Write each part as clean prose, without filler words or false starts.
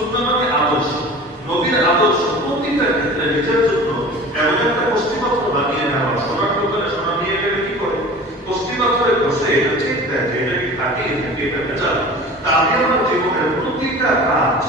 সুন্নাহ মানে আদর্শ, নবীর আদর্শ প্রতিটা ক্ষেত্রে নিজের জন্য এমন একটা কষ্টিপাত্র বানিয়ে নেওয়া। সোনার দোকানে সোনা নিয়ে গেলে কি করে? কষ্টিপাত্রে বসে এটা ঠিক দেয় যে এটা কি থাকে নাকি এটা ভেজাল। তাহলে আমার জীবনের প্রতিটা কাজ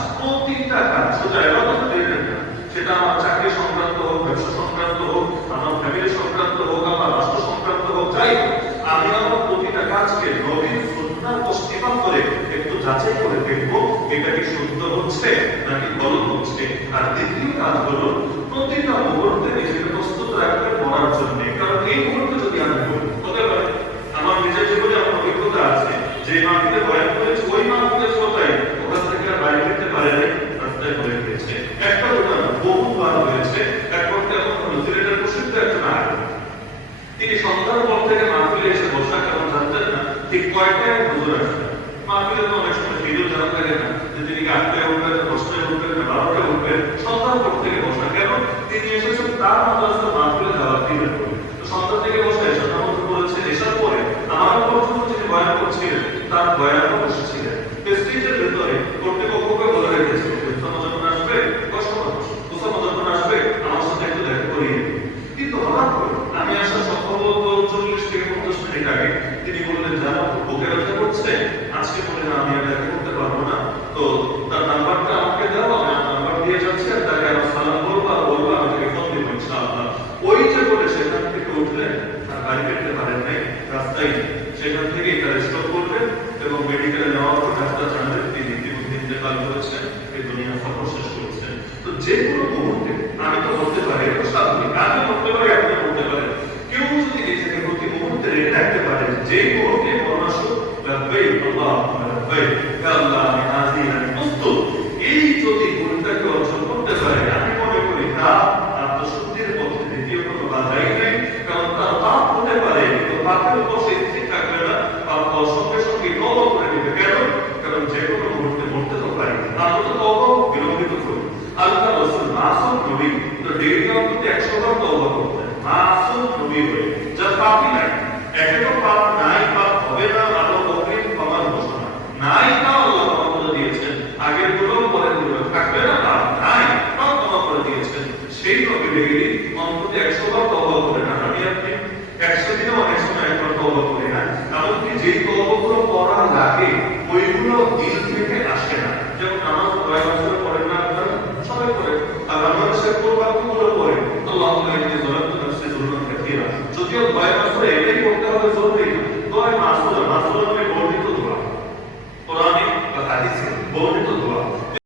সেটা ইবাদত রিলেটেড না, সেটা আমার চাকরি সংক্রান্ত হোক, ব্যবসা সংক্রান্ত হোক, আমার ফ্যামিলি সংক্রান্ত হোক, আমার রাষ্ট্র সংক্রান্ত হোক, যাই হোক, আমি আমার প্রতিটা কাজকে নবীর সুন্নাহর কষ্টিপাত করে একটু যাচাই করে দেখবো এটা কি শুদ্ধ হচ্ছে নাকি গলত হচ্ছে। আর দ্বিতীয় কাজ হলো প্রতিটা মুহূর্তে নিজেকে প্রস্তুত রাখতে পড়ার জন্য। কারণ এই মুহূর্তে যদি আমি বলি, হতে পারে আমার নিজের জীবনে আমার অভিজ্ঞতা আছে যে মাহফিলে বয়ান করেছে, ওই মাহফিলের শ্রোতাই ওখান থেকে আর বাইরে যেতে পারে নাই, রাস্তায় পড়ে গিয়েছে। একটা ওটা বহুবার হয়েছে। এক করতে এখন সিলেটের প্রসিদ্ধ একজন আলেম, তিনি সন্ধ্যার পর থেকে মাহফিলে এসে বসা, কারণ জানতেন না ঠিক কয়টায় হুজুর আসবে। মাহফিলে তো অনেক সময় ভিডিও জানা থাকে না যে তিনি 8টায় উঠবেন, 10টায় উঠবেন, 12টায় উঠবেন। সন্ধ্যার পর থেকে বসা, কেন? তিনি এসেছেন তার মাদ্রাসা মাহফিলে যাওয়ার দিনের পরে। তো সন্ধ্যা থেকে বসে এসে নামাজ পড়েছে, এসার পরে আমার পর্যন্ত যিনি বয়ান করছিলেন তার বয়ানও বসেছিলেন। স্টেজের ভিতরে কর্তৃপক্ষকে বলে রেখেছে ওসামা যখন আসবে, ওসামা যখন আসবে আমার সাথে একটু দেখা করিয়ে। কিন্তু হঠাৎ করে আমি আসার সম্ভবত 40 থেকে 50 মিনিট আগে তিনি বললেন, জানো বুকে ব্যথা করছে, আজকে বলে না আমি আর দেখা করতে পারবো না, তো তার নাম্বারটা আমাকে দাও, আমি নাম্বার দিয়ে যাচ্ছি, আর তাকে আমার সালাম বলবো আর বলবো আমি তাকে ফোন দেবো ইনশাআল্লাহ। ওই যে বলে সেখান থেকে উঠলেন, আর গাড়ি পেতে পারেন নাই, রাস্তায় সেখান থেকে তার স্টপ করবেন এবং মেডিকেলে নেওয়ার পর ডাক্তার জানবেন তিনি ইতিমধ্যে ইন্তেকাল করেছেন, এই দুনিয়া সফর শেষ করেছেন। তো যে কোনো মুহূর্তে আমি তো বলতে পারি, এটা স্বাভাবিক, আমি বলতে পারি, আপনি বলতে পারেন, কেউ যদি নিজেকে প্রতি মুহূর্তে রেখে রাখতে পারে যে মুহূর্তে মরণ আসুক, লাব্বাইক আল্লাহুম্মা লাব্বাইক, ইয়া আল্লাহ আমি হাজির, আমি প্রস্তুত, এই যদি গুণটাকে অর্জন করতে পারে, আমি মনে করি তা আত্মশুদ্ধির পথে দ্বিতীয় কোনো বাধাই নেই। কারণ তার পাপ হতে পারে কিন্তু পাপের উপর সে স্থির থাকবে না, পাপ সঙ্গে সঙ্গে তওবা করে নেবে। কেন? কারণ যে কোনো মুহূর্তে মরতে তো পারি, আমরা তো তওবা বিলম্বিত করি। আল্লাহ রাসূল মাসুম নবী তো ডেইলি অন্তত 100 বার তওবা করতেন, মাসুম নবী হয়ে, যার পাপই নাই, একটা পাপ নাই, পাপ হবে না, আল্লাহ তৌফিক পাওয়ার ঘোষণা নাই, তা আল্লাহ আমাদের দিয়েছেন, আগের গুলো পরের গুলো থাকবে না, পাপ নাই, পাপ ক্ষমা করে দিয়েছেন। সেই নবী ডেইলি অন্তত 100 বার